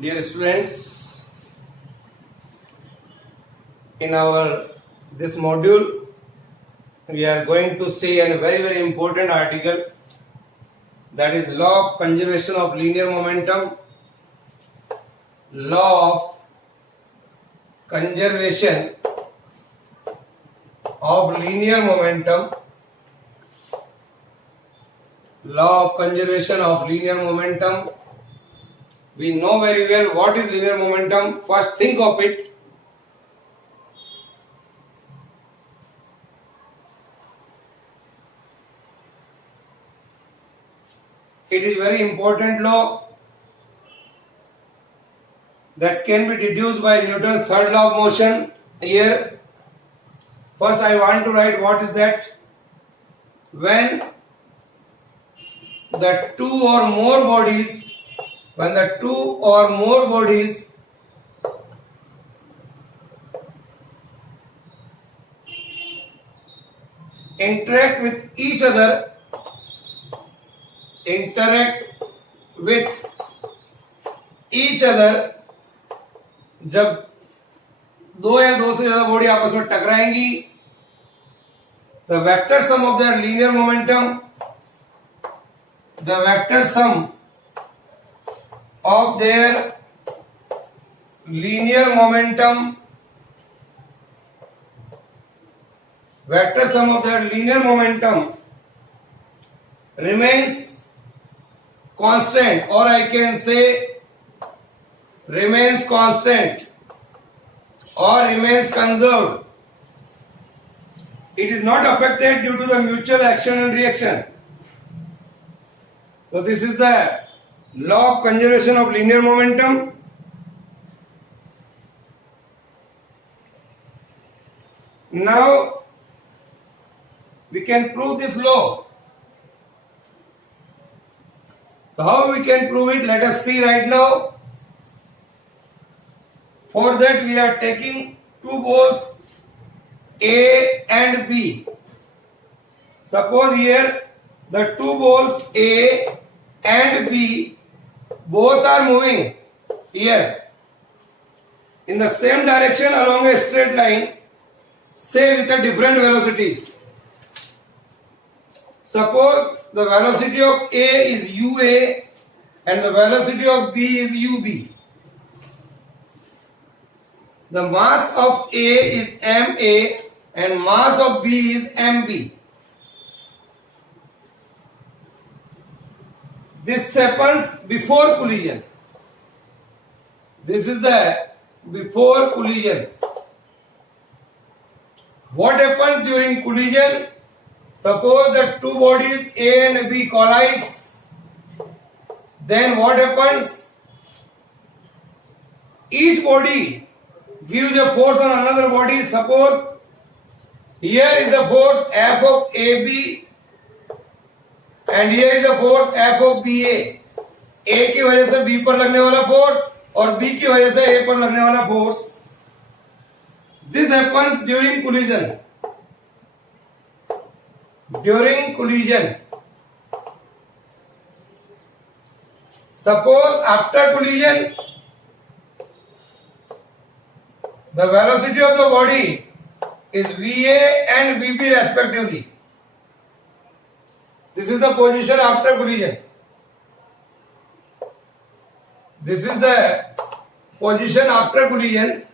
Dear students, in our this module, we are going to see a very important article, that is law of conservation of linear momentum. Law of conservation of linear momentum. Law of conservation of linear momentum. We know very well what is linear momentum. First think of it. It is very important law that can be deduced by Newton's third law of motion. Here, first I want to write what is that. When the two or more bodies interact with each other, जब दो या दो से ज्यादा body आपस में टकराएंगी, the vector sum of their linear momentum, vector sum of their linear momentum remains constant, or I can say remains constant or remains conserved. It is not affected due to the mutual action and reaction. So this is the law of conservation of linear momentum. Now we can prove this law. So how we can prove it? Let us see right now. For that we are taking two balls A and B. Suppose here the two balls A and B both are moving here in the same direction along a straight line, say with a different velocities. Suppose the velocity of A is UA and the velocity of B is UB. The mass of A is MA and mass of B is MB. This happens before collision. This is the before collision. What happens during collision? Suppose the two bodies A and B collides. Then what happens? Each body gives a force on another body. Suppose here is the force F of AB and here is the force F of BA. A की वजह से B पर लगने वाला force और B की वजह से A पर लगने वाला force. This happens during collision. Suppose after collision, the velocity of the body is VA and VB respectively. This is the position after collision. This is the position after collision.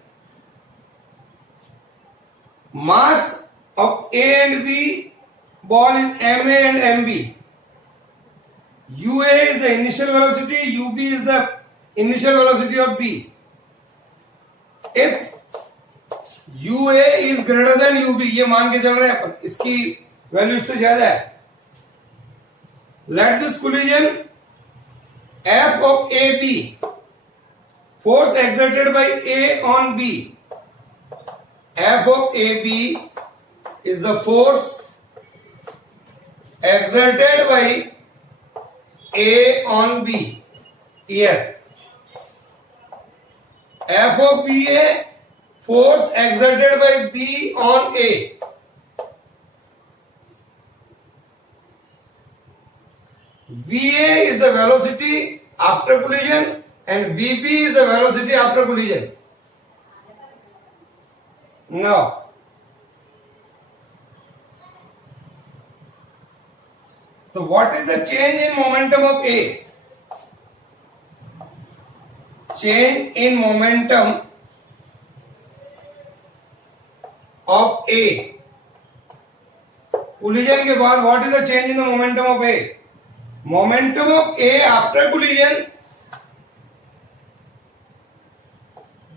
Mass of A and B ball is MA and MB. UA is the initial velocity, UB is the initial velocity of B. If UA is greater than UB, ये मान के चल रहे हैं अपन, इसकी value इससे ज्यादा है. Let this collision F of AB, force exerted by A on B. F of AB is the force exerted by A on B. Here, F of BA, force exerted by B on A. VA is the velocity after collision and Vp is the velocity after collision. Now, so what is the change in momentum of A? Change in momentum of A. Collision के बाद what is the change in the momentum of A? Momentum of A after collision.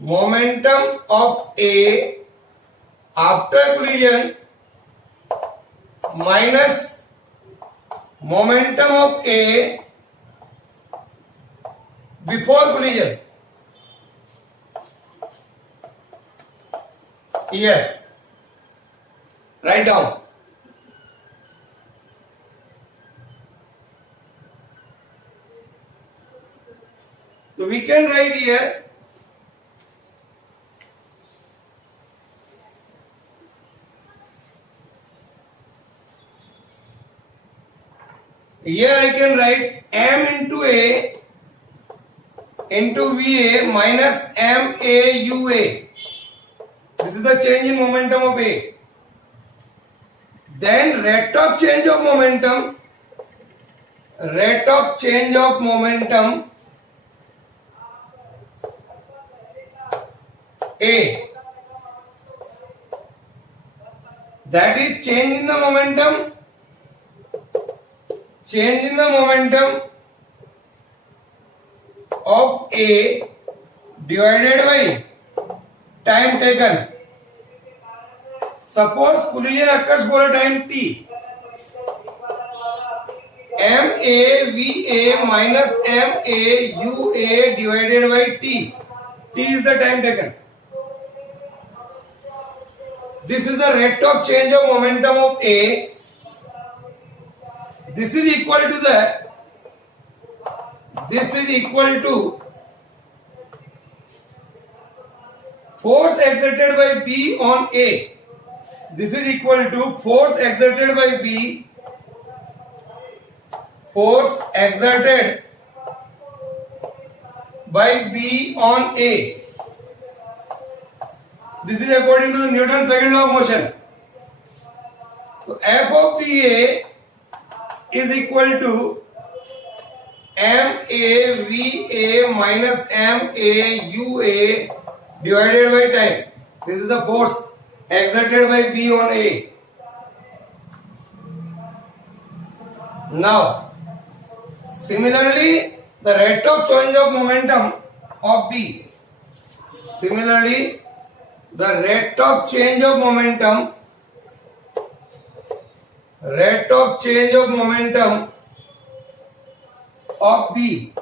Momentum of A after collision minus momentum of A before collision. Here, write down. So we can write here I can write M into A into VA minus MAUA. This is the change in momentum of A. Then rate of change of momentum A, that is change in the momentum of A divided by time taken. Suppose collision occurs for a time t. MAVA minus MAUA divided by t. T is the time taken. This is the rate of change of momentum of A. This is equal to force exerted by B on A. This is equal to force exerted by B on A. This is according to the Newton's second law of motion. So F of BA is equal to MAVA minus MAUA divided by time. This is the force exerted by B on A. Now, similarly, the rate of change of momentum of B. Similarly, the rate of change of momentum of B,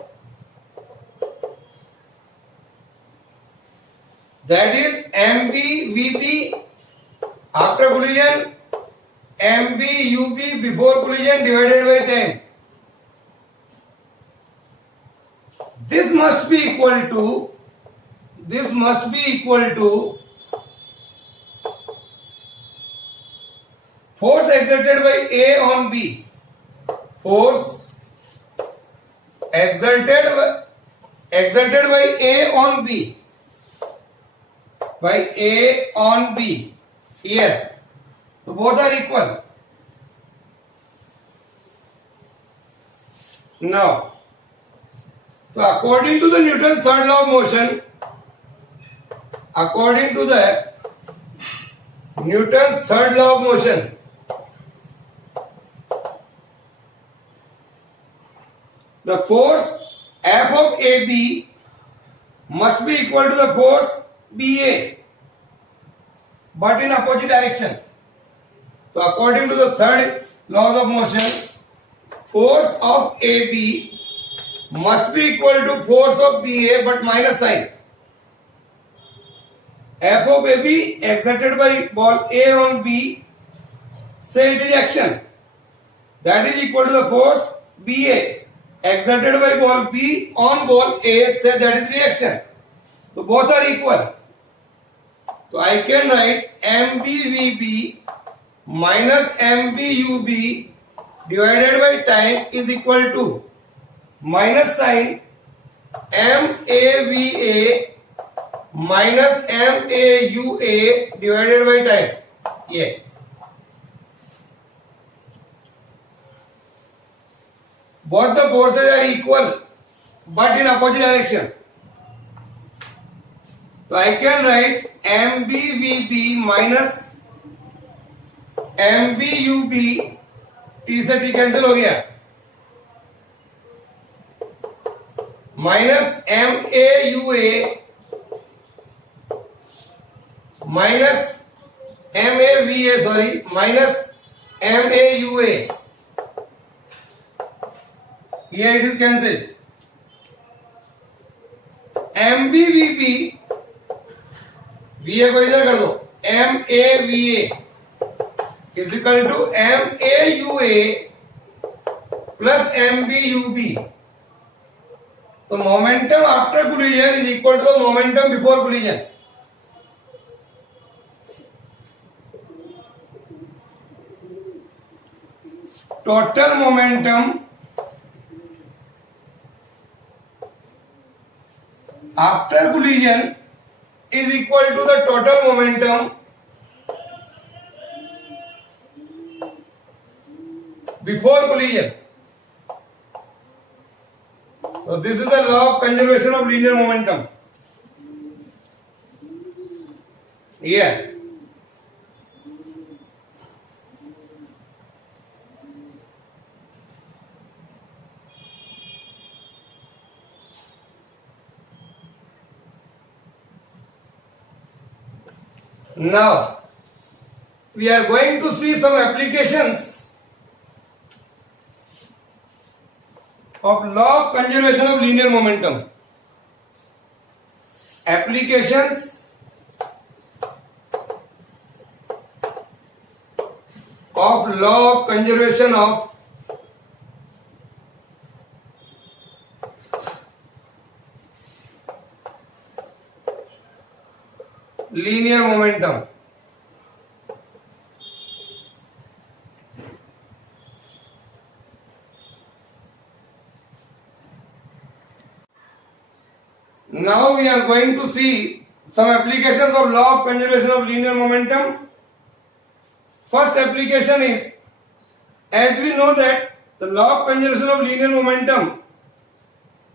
that is MBVB after collision, MBUB before collision divided by time. This must be equal to force exerted by A on B. Force exerted by A on B. Here. So both are equal. Now, so according to the Newton's third law of motion, the force F of AB must be equal to the force BA, but in opposite direction. So according to the third law of motion, force of AB must be equal to force of BA but minus sign. F of AB exerted by ball A on B, say it is action, that is equal to the force BA exerted by ball B on ball A, say that is reaction. So both are equal. So I can write MBVB minus MBUB divided by time is equal to minus sign MAVA minus MAUA divided by time. ये both the forces are equal but in opposite direction. So I can write MBVB minus MBUB, T से T cancel हो गया, minus MAUA minus MAVA, sorry minus MAUA, here it is cancelled. MBVB, VA को इधर कर दो, MAVA is equal to MAUA plus MBUB. So momentum after collision is equal to the momentum before collision. Total momentum after collision is equal to the total momentum before collision. So this is the law of conservation of linear momentum. Here. Now we are going to see some applications of law of conservation of linear momentum. Applications of law of conservation of linear momentum. Now we are going to see some applications of law of conservation of linear momentum. First application is, as we know that the law of conservation of linear momentum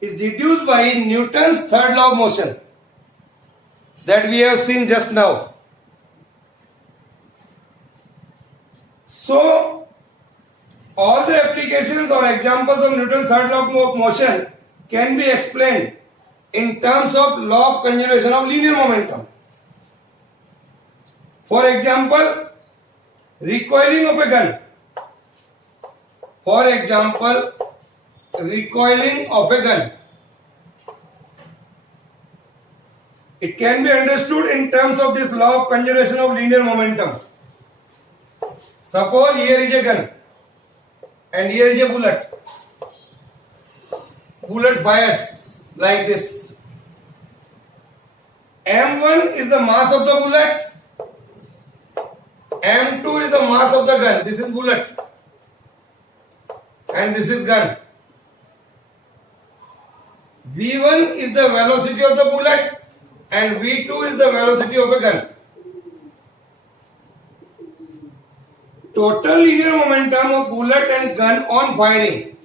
is deduced by Newton's third law of motion that we have seen just now. So all the applications or examples of Newton's third law of motion can be explained in terms of law of conservation of linear momentum. For example, recoiling of a gun. For example, recoiling of a gun. It can be understood in terms of this law of conservation of linear momentum. Suppose here is a gun and here is a bullet. Bullet fires like this. M1 is the mass of the bullet. M2 is the mass of the gun. This is bullet. And this is gun. V1 is the velocity of the bullet. And V2 is the velocity of a gun. Total linear momentum of bullet and gun on firing.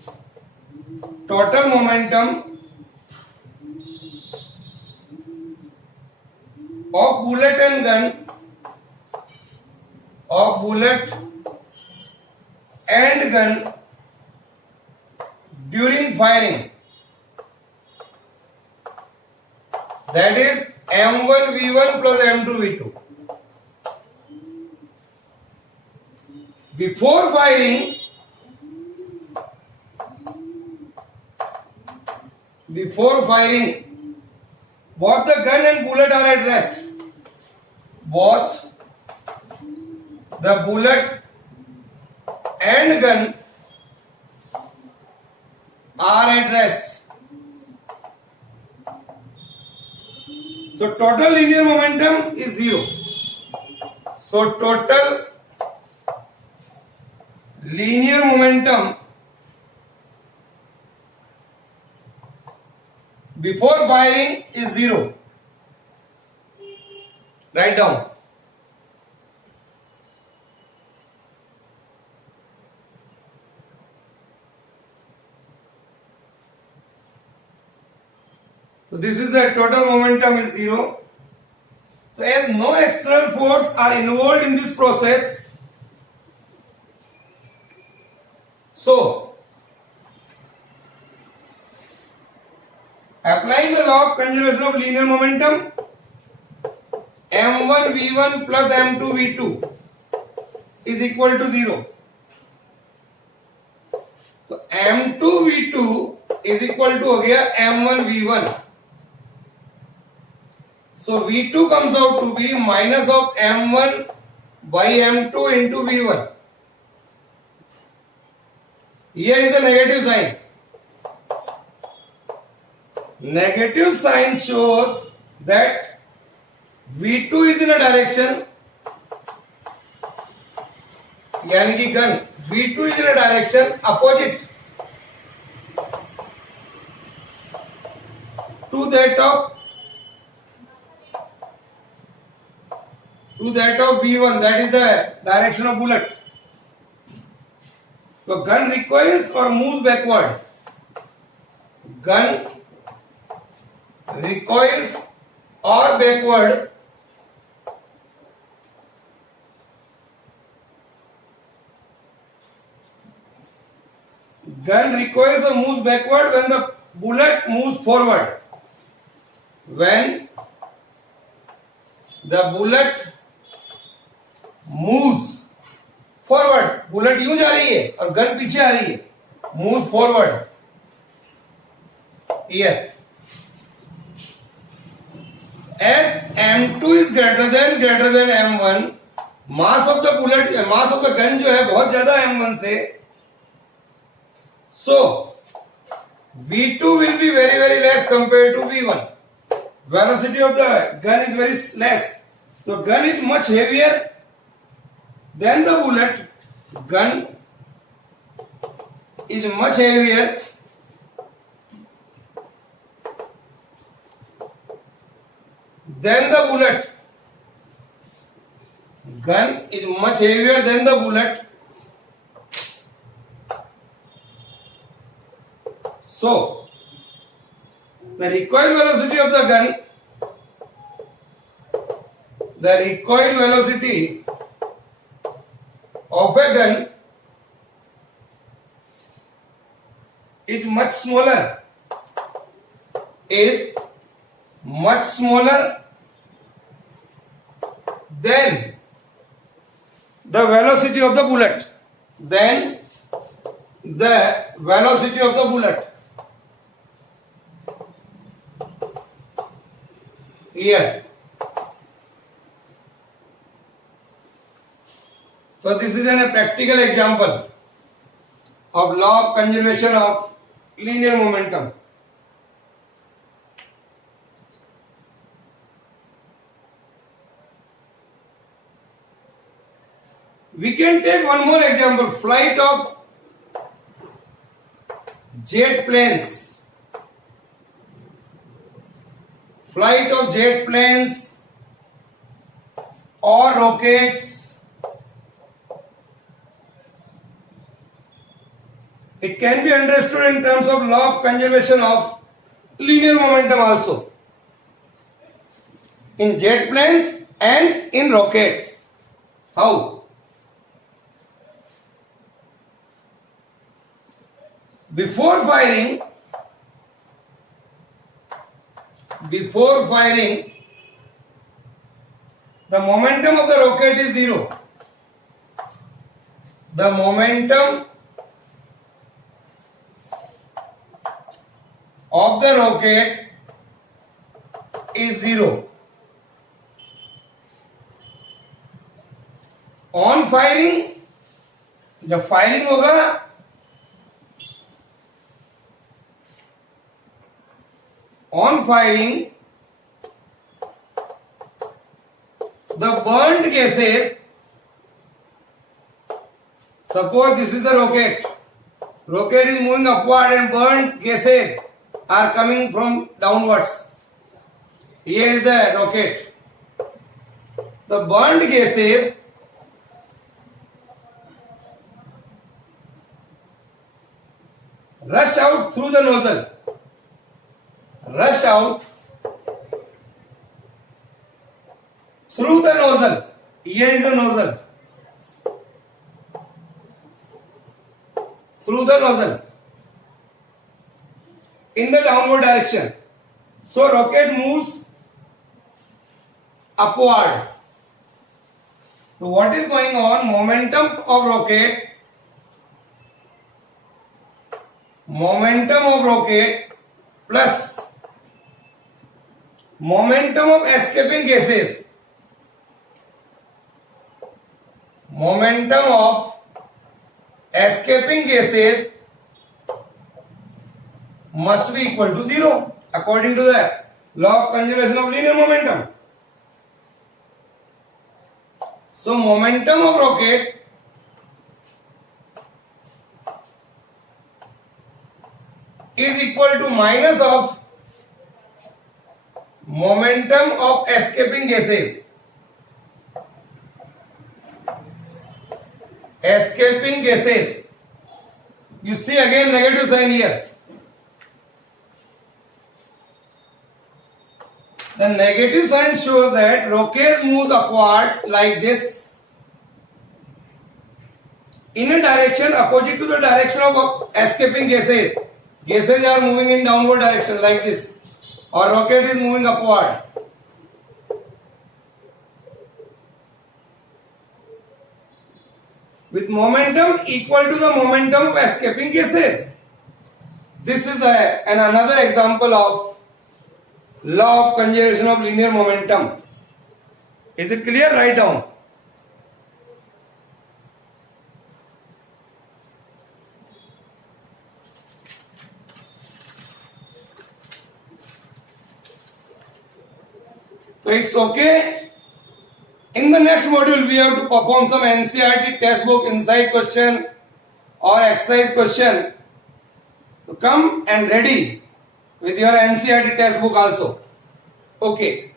Total momentum of bullet and gun, of bullet and gun during firing, that is M1 V1 plus M2 V2. Before firing, both the gun and bullet are at rest. Both the bullet and gun are at rest. So total linear momentum is 0. So total linear momentum before firing is 0. Write down. So this is the total momentum is 0. So as no external force are involved in this process, so applying the law of conservation of linear momentum, m1 v1 plus m2 v2 is equal to 0. So m2 v2 is equal to हो गया m1 v1. So v2 comes out to be minus of m1 by m2 into v1. Here is the negative sign. Negative sign shows that v2 is in a direction, यानी कि gun v2 is in a direction opposite to that of v1, that is the direction of bullet. So gun recoils or moves backward. Gun recoils or backward gun recoils or moves backward when the bullet moves forward. When the bullet moves forward, bullet यूं जा रही है और gun पीछे आ रही है, move forward. Here as m2 is greater than m1, mass of the gun जो है बहुत ज्यादा m1 से, so v2 will be very very less compared to v1. Velocity of the gun is very less. So gun is much heavier than the bullet. Gun is much heavier than the bullet. Gun is much heavier than the bullet. So the recoil velocity of the gun, the recoil velocity of a gun is much smaller than the velocity of the bullet. Here. So this is a practical example of law of conservation of linear momentum. We can take one more example, flight of jet planes. Flight of jet planes or rockets. It can be understood in terms of law of conservation of linear momentum also. In jet planes and in rockets. How? Before firing, the momentum of the rocket is 0. The momentum of the rocket is 0. On firing, जब firing होगा on firing, the burned gases, suppose this is the rocket is moving upward and burned gases are coming from downwards. Here is the rocket. The burned gases rush out through the nozzle. Rush out through the nozzle. Here is the nozzle. Through the nozzle in the downward direction. So rocket moves upward. So what is going on? Momentum of rocket plus momentum of escaping gases. Momentum of escaping gases must be equal to 0 according to the law of conservation of linear momentum. So momentum of rocket is equal to minus of momentum of escaping gases. Escaping gases. You see again negative sign here. The negative sign shows that rocket moves upward like this in a direction opposite to the direction of escaping gases. Gases are moving in downward direction like this, or rocket is moving upward. With momentum equal to the momentum of escaping gases. This is another example of law of conservation of linear momentum. Is it clear? Write down. So it's okay. In the next module, we have to perform some NCERT textbook inside question or exercise question. So come and ready with your NCERT textbook also. Okay.